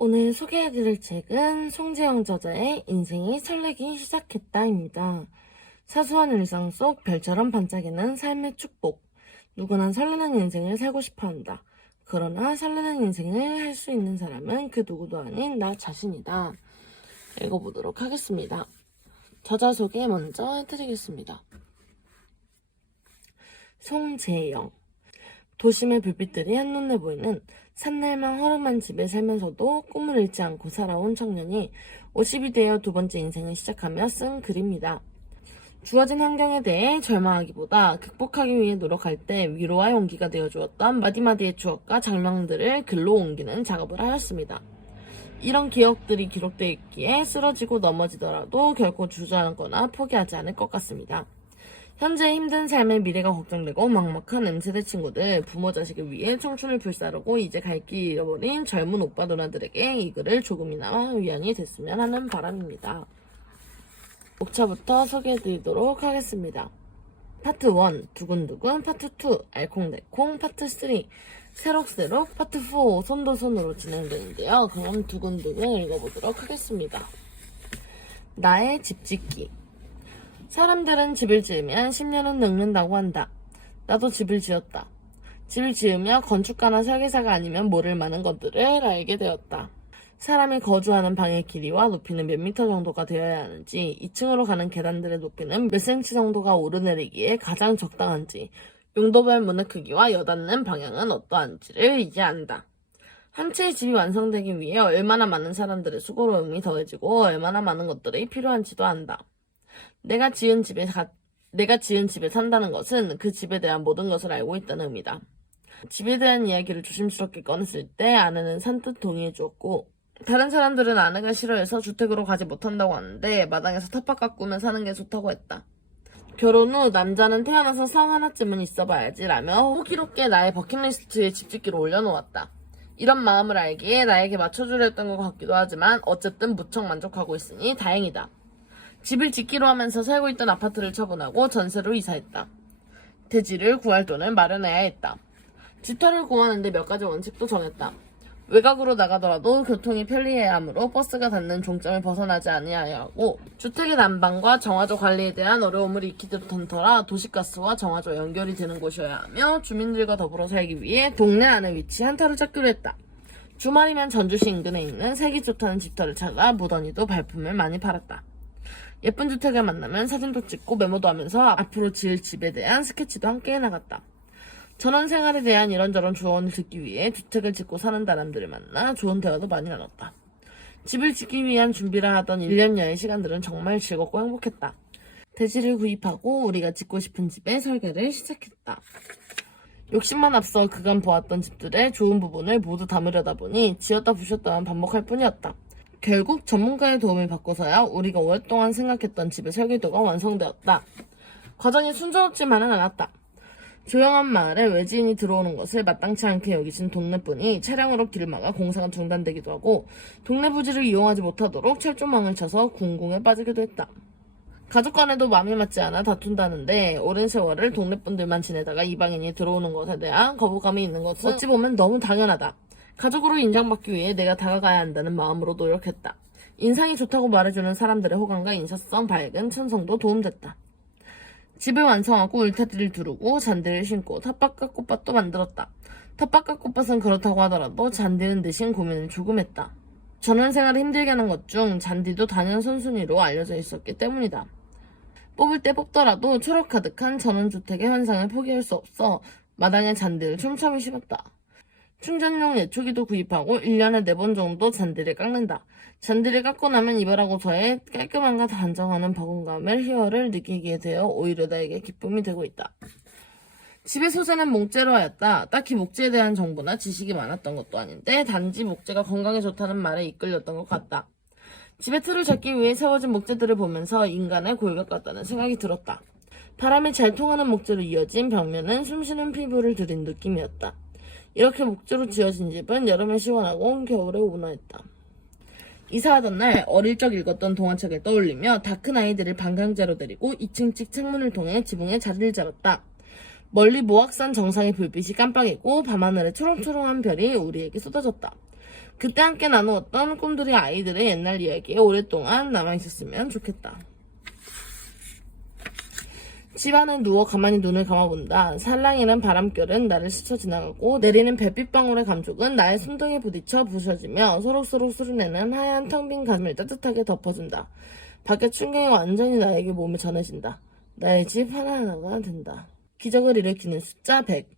오늘 소개해드릴 책은 송재영 저자의 인생이 설레기 시작했다입니다. 사소한 일상 속 별처럼 반짝이는 삶의 축복. 누구나 설레는 인생을 살고 싶어한다. 그러나 설레는 인생을 할 수 있는 사람은 그 누구도 아닌 나 자신이다. 읽어보도록 하겠습니다. 저자 소개 먼저 해드리겠습니다. 송재영. 도심의 불빛들이 한눈에 보이는 산날만 허름한 집에 살면서도 꿈을 잃지 않고 살아온 청년이 50이 되어 두 번째 인생을 시작하며 쓴 글입니다. 주어진 환경에 대해 절망하기보다 극복하기 위해 노력할 때 위로와 용기가 되어주었던 마디마디의 추억과 장면들을 글로 옮기는 작업을 하였습니다. 이런 기억들이 기록되어 있기에 쓰러지고 넘어지더라도 결코 주저앉거나 포기하지 않을 것 같습니다. 현재 힘든 삶의 미래가 걱정되고 막막한 M세대 친구들, 부모 자식을 위해 청춘을 불사르고 이제 갈 길 잃어버린 젊은 오빠 누나들에게 이 글을 조금이나마 위안이 됐으면 하는 바람입니다. 목차부터 소개해드리도록 하겠습니다. 파트 1, 두근두근, 파트 2, 알콩달콩, 파트 3, 새록새록, 파트 4, 손도손으로 진행되는데요. 그럼 두근두근 읽어보도록 하겠습니다. 나의 집 짓기. 사람들은 집을 지으면 10년은 늙는다고 한다. 나도 집을 지었다. 집을 지으며 건축가나 설계사가 아니면 모를 많은 것들을 알게 되었다. 사람이 거주하는 방의 길이와 높이는 몇 미터 정도가 되어야 하는지, 2층으로 가는 계단들의 높이는 몇 센치 정도가 오르내리기에 가장 적당한지, 용도별 문의 크기와 여닫는 방향은 어떠한지를 이제 안다. 한 채의 집이 완성되기 위해 얼마나 많은 사람들의 수고로움이 더해지고 얼마나 많은 것들이 필요한지도 안다. 내가 지은 집에 산다는 것은 그 집에 대한 모든 것을 알고 있다는 의미다. 집에 대한 이야기를 조심스럽게 꺼냈을 때 아내는 산뜻 동의해 주었고, 다른 사람들은 아내가 싫어해서 주택으로 가지 못한다고 하는데 마당에서 텃밭 가꾸며 사는 게 좋다고 했다. 결혼 후 남자는 태어나서 성 하나쯤은 있어봐야지 라며 호기롭게 나의 버킷리스트에 집 짓기를 올려놓았다. 이런 마음을 알기에 나에게 맞춰주려 했던 것 같기도 하지만 어쨌든 무척 만족하고 있으니 다행이다. 집을 짓기로 하면서 살고 있던 아파트를 처분하고 전세로 이사했다. 대지를 구할 돈을 마련해야 했다. 집터를 구하는데 몇 가지 원칙도 정했다. 외곽으로 나가더라도 교통이 편리해야 하므로 버스가 닿는 종점을 벗어나지 아니하여야 하고, 주택의 난방과 정화조 관리에 대한 어려움을 익히던 터라 도시가스와 정화조 연결이 되는 곳이어야 하며, 주민들과 더불어 살기 위해 동네 안에 위치한 터를 찾기로 했다. 주말이면 전주시 인근에 있는 색이 좋다는 집터를 찾아 무던히도 발품을 많이 팔았다. 예쁜 주택을 만나면 사진도 찍고 메모도 하면서 앞으로 지을 집에 대한 스케치도 함께 해나갔다. 전원생활에 대한 이런저런 조언을 듣기 위해 주택을 짓고 사는 사람들을 만나 좋은 대화도 많이 나눴다. 집을 짓기 위한 준비를 하던 1년여의 시간들은 정말 즐겁고 행복했다. 대지를 구입하고 우리가 짓고 싶은 집의 설계를 시작했다. 욕심만 앞서 그간 보았던 집들의 좋은 부분을 모두 담으려다 보니 지었다 부셨다만 반복할 뿐이었다. 결국 전문가의 도움을 받고서야 우리가 오랫동안 생각했던 집의 설계도가 완성되었다. 과정이 순조롭지만은 않았다. 조용한 마을에 외지인이 들어오는 것을 마땅치 않게 여기신 동네분이 차량으로 길을 막아 공사가 중단되기도 하고, 동네 부지를 이용하지 못하도록 철조망을 쳐서 궁궁에 빠지기도 했다. 가족 간에도 마음이 맞지 않아 다툰다는데 오랜 세월을 동네분들만 지내다가 이방인이 들어오는 것에 대한 거부감이 있는 것은 어찌 보면 너무 당연하다. 가족으로 인정받기 위해 내가 다가가야 한다는 마음으로 노력했다. 인상이 좋다고 말해주는 사람들의 호감과 인사성 밝은 천성도 도움됐다. 집을 완성하고 울타리를 두르고 잔디를 심고 텃밭과 꽃밭도 만들었다. 텃밭과 꽃밭은 그렇다고 하더라도 잔디는 대신 고민을 조금 했다. 전원생활을 힘들게 하는 것 중 잔디도 단연 선순위로 알려져 있었기 때문이다. 뽑을 때 뽑더라도 초록 가득한 전원주택의 환상을 포기할 수 없어 마당에 잔디를 촘촘히 심었다. 충전용 예초기도 구입하고 1년에 4번 정도 잔디를 깎는다. 잔디를 깎고 나면 이발하고서의 깔끔함과 단정하는 버금감을 희열을 느끼게 되어 오히려 나에게 기쁨이 되고 있다. 집의 소재는 목재로 하였다. 딱히 목재에 대한 정보나 지식이 많았던 것도 아닌데 단지 목재가 건강에 좋다는 말에 이끌렸던 것 같다. 집의 틀을 잡기 위해 세워진 목재들을 보면서 인간의 골격 같다는 생각이 들었다. 바람이 잘 통하는 목재로 이어진 벽면은 숨쉬는 피부를 들인 느낌이었다. 이렇게 목재로 지어진 집은 여름에 시원하고 겨울에 온화했다. 이사하던 날 어릴 적 읽었던 동화책을 떠올리며 다 큰 아이들을 방강제로 데리고 2층씩 창문을 통해 지붕에 자리를 잡았다. 멀리 모악산 정상의 불빛이 깜빡이고 밤하늘에 초롱초롱한 별이 우리에게 쏟아졌다. 그때 함께 나누었던 꿈들이 아이들의 옛날 이야기에 오랫동안 남아있었으면 좋겠다. 집 안에 누워 가만히 눈을 감아본다. 살랑이는 바람결은 나를 스쳐 지나가고 내리는 별빛방울의 감촉은 나의 숨통에 부딪혀 부서지며 소록소록 소리내는 하얀 텅 빈 가슴을 따뜻하게 덮어준다. 밖의 풍경이 완전히 나에게 몸에 전해진다. 나의 집 하나하나가 된다. 기적을 일으키는 숫자 100.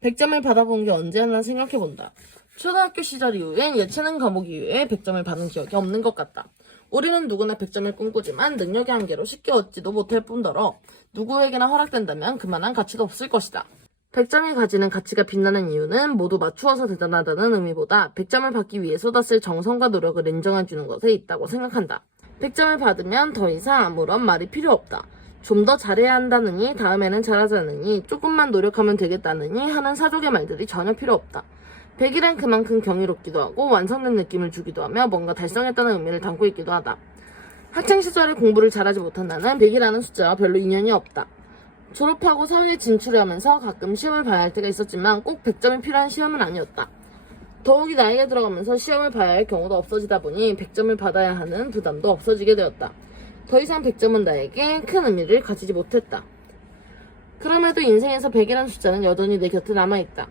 100점을 받아본 게 언제였나 생각해본다. 초등학교 시절 이후엔 예체능 과목 이후에 100점을 받은 기억이 없는 것 같다. 우리는 누구나 100점을 꿈꾸지만 능력의 한계로 쉽게 얻지도 못할 뿐더러 누구에게나 허락된다면 그만한 가치도 없을 것이다. 100점이 가지는 가치가 빛나는 이유는 모두 맞추어서 대단하다는 의미보다 100점을 받기 위해 쏟았을 정성과 노력을 인정해주는 것에 있다고 생각한다. 100점을 받으면 더 이상 아무런 말이 필요 없다. 좀 더 잘해야 한다느니, 다음에는 잘하자느니, 조금만 노력하면 되겠다느니 하는 사족의 말들이 전혀 필요 없다. 100일은 그만큼 경이롭기도 하고 완성된 느낌을 주기도 하며 뭔가 달성했다는 의미를 담고 있기도 하다. 학창시절에 공부를 잘하지 못한 나는 100이라는 숫자와 별로 인연이 없다. 졸업하고 사회에 진출하면서 가끔 시험을 봐야 할 때가 있었지만 꼭 100점이 필요한 시험은 아니었다. 더욱이 나이가 들어가면서 시험을 봐야 할 경우도 없어지다 보니 100점을 받아야 하는 부담도 없어지게 되었다. 더 이상 100점은 나에게 큰 의미를 가지지 못했다. 그럼에도 인생에서 100이라는 숫자는 여전히 내 곁에 남아있다.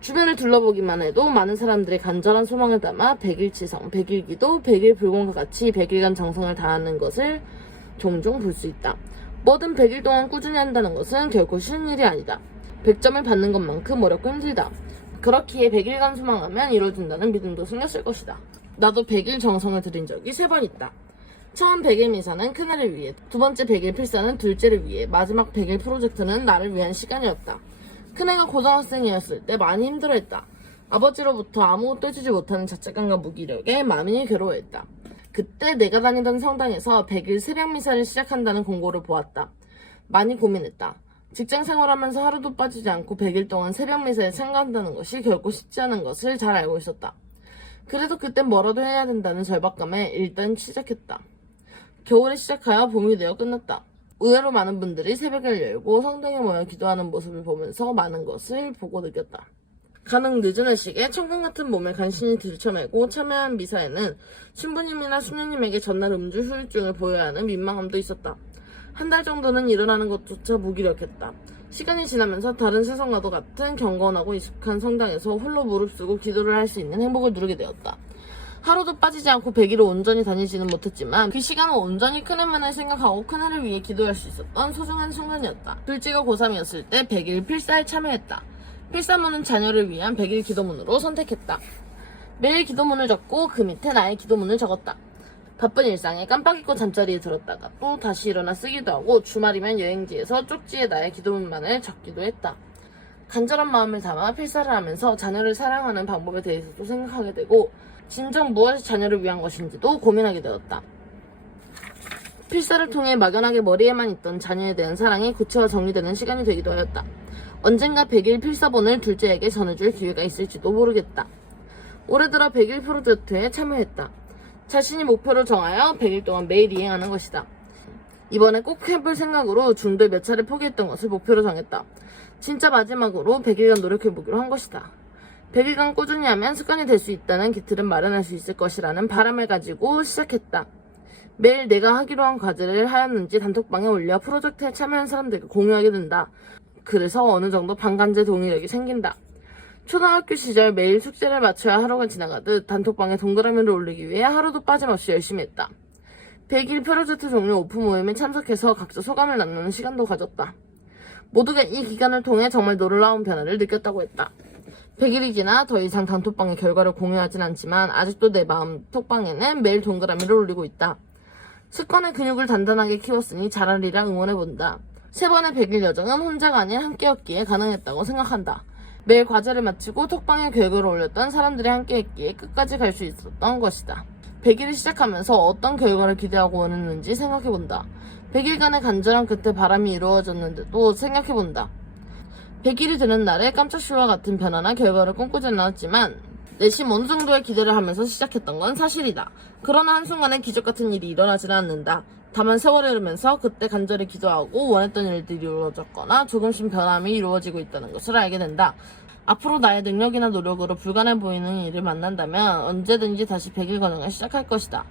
주변을 둘러보기만 해도 많은 사람들의 간절한 소망을 담아 100일 치성, 100일 기도, 100일 불공과 같이 100일간 정성을 다하는 것을 종종 볼 수 있다. 뭐든 100일 동안 꾸준히 한다는 것은 결코 쉬운 일이 아니다. 100점을 받는 것만큼 어렵고 힘들다. 그렇기에 100일간 소망하면 이루어진다는 믿음도 생겼을 것이다. 나도 100일 정성을 들인 적이 3번 있다. 처음 100일 미사는 큰애를 위해, 두 번째 100일 필사는 둘째를 위해, 마지막 100일 프로젝트는 나를 위한 시간이었다. 큰애가 고등학생이었을 때 많이 힘들어했다. 아버지로부터 아무것도 해주지 못하는 자책감과 무기력에 많이 괴로워했다. 그때 내가 다니던 성당에서 100일 새벽 미사를 시작한다는 공고를 보았다. 많이 고민했다. 직장 생활하면서 하루도 빠지지 않고 100일 동안 새벽 미사에 참가한다는 것이 결코 쉽지 않은 것을 잘 알고 있었다. 그래도 그땐 뭐라도 해야 된다는 절박감에 일단 시작했다. 겨울에 시작하여 봄이 되어 끝났다. 의외로 많은 분들이 새벽을 열고 성당에 모여 기도하는 모습을 보면서 많은 것을 보고 느꼈다. 가능 늦은 회식에 천금 같은 몸을 간신히 들쳐매고 참여한 미사에는 신부님이나 수녀님에게 전날 음주 후유증을 보여야 하는 민망함도 있었다. 한 달 정도는 일어나는 것조차 무기력했다. 시간이 지나면서 다른 세상과도 같은 경건하고 익숙한 성당에서 홀로 무릅쓰고 기도를 할 수 있는 행복을 누리게 되었다. 하루도 빠지지 않고 100일을 온전히 다니지는 못했지만 그 시간은 온전히 큰애만을 생각하고 큰애를 위해 기도할 수 있었던 소중한 순간이었다. 둘째가 고3이었을 때 100일 필사에 참여했다. 필사문은 자녀를 위한 100일 기도문으로 선택했다. 매일 기도문을 적고 그 밑에 나의 기도문을 적었다. 바쁜 일상에 깜빡 잊고 잠자리에 들었다가 또 다시 일어나 쓰기도 하고 주말이면 여행지에서 쪽지에 나의 기도문만을 적기도 했다. 간절한 마음을 담아 필사를 하면서 자녀를 사랑하는 방법에 대해서도 생각하게 되고 진정 무엇이 자녀를 위한 것인지도 고민하게 되었다. 필사를 통해 막연하게 머리에만 있던 자녀에 대한 사랑이 구체화 정리되는 시간이 되기도 하였다. 언젠가 100일 필사본을 둘째에게 전해줄 기회가 있을지도 모르겠다. 올해 들어 100일 프로젝트에 참여했다. 자신이 목표를 정하여 100일 동안 매일 이행하는 것이다. 이번에 꼭 해볼 생각으로 중도에 몇 차례 포기했던 것을 목표로 정했다. 진짜 마지막으로 100일간 노력해보기로 한 것이다. 100일간 꾸준히 하면 습관이 될 수 있다는 기틀은 마련할 수 있을 것이라는 바람을 가지고 시작했다. 매일 내가 하기로 한 과제를 하였는지 단톡방에 올려 프로젝트에 참여한 사람들과 공유하게 된다. 그래서 어느 정도 반간제 동의력이 생긴다. 초등학교 시절 매일 숙제를 마쳐야 하루가 지나가듯 단톡방에 동그라미를 올리기 위해 하루도 빠짐없이 열심히 했다. 100일 프로젝트 종료 오프 모임에 참석해서 각자 소감을 나누는 시간도 가졌다. 모두가 이 기간을 통해 정말 놀라운 변화를 느꼈다고 했다. 100일이 지나 더 이상 단톡방의 결과를 공유하진 않지만 아직도 내 마음 톡방에는 매일 동그라미를 올리고 있다. 습관의 근육을 단단하게 키웠으니 잘하리라 응원해본다. 3번의 100일 여정은 혼자가 아닌 함께였기에 가능했다고 생각한다. 매일 과제를 마치고 톡방에 결과를 올렸던 사람들이 함께했기에 끝까지 갈 수 있었던 것이다. 100일을 시작하면서 어떤 결과를 기대하고 원했는지 생각해본다. 100일간의 간절한 끝에 바람이 이루어졌는데도 생각해본다. 100일이 되는 날에 깜짝쇼와 같은 변화나 결과를 꿈꾸진 않았지만 내심 어느 정도의 기대를 하면서 시작했던 건 사실이다. 그러나 한순간에 기적 같은 일이 일어나지는 않는다. 다만 세월이 흐르면서 그때 간절히 기도하고 원했던 일들이 이루어졌거나 조금씩 변함이 이루어지고 있다는 것을 알게 된다. 앞으로 나의 능력이나 노력으로 불가능해 보이는 일을 만난다면 언제든지 다시 100일 과정을 시작할 것이다.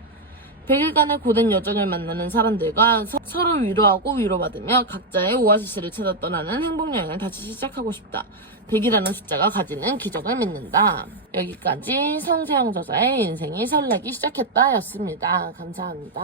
100일간의 고된 여정을 만나는 사람들과 서로 위로하고 위로받으며 각자의 오아시스를 찾아 떠나는 행복여행을 다시 시작하고 싶다. 100이라는 숫자가 가지는 기적을 믿는다. 여기까지 성세영 저자의 인생이 설레기 시작했다 였습니다. 감사합니다.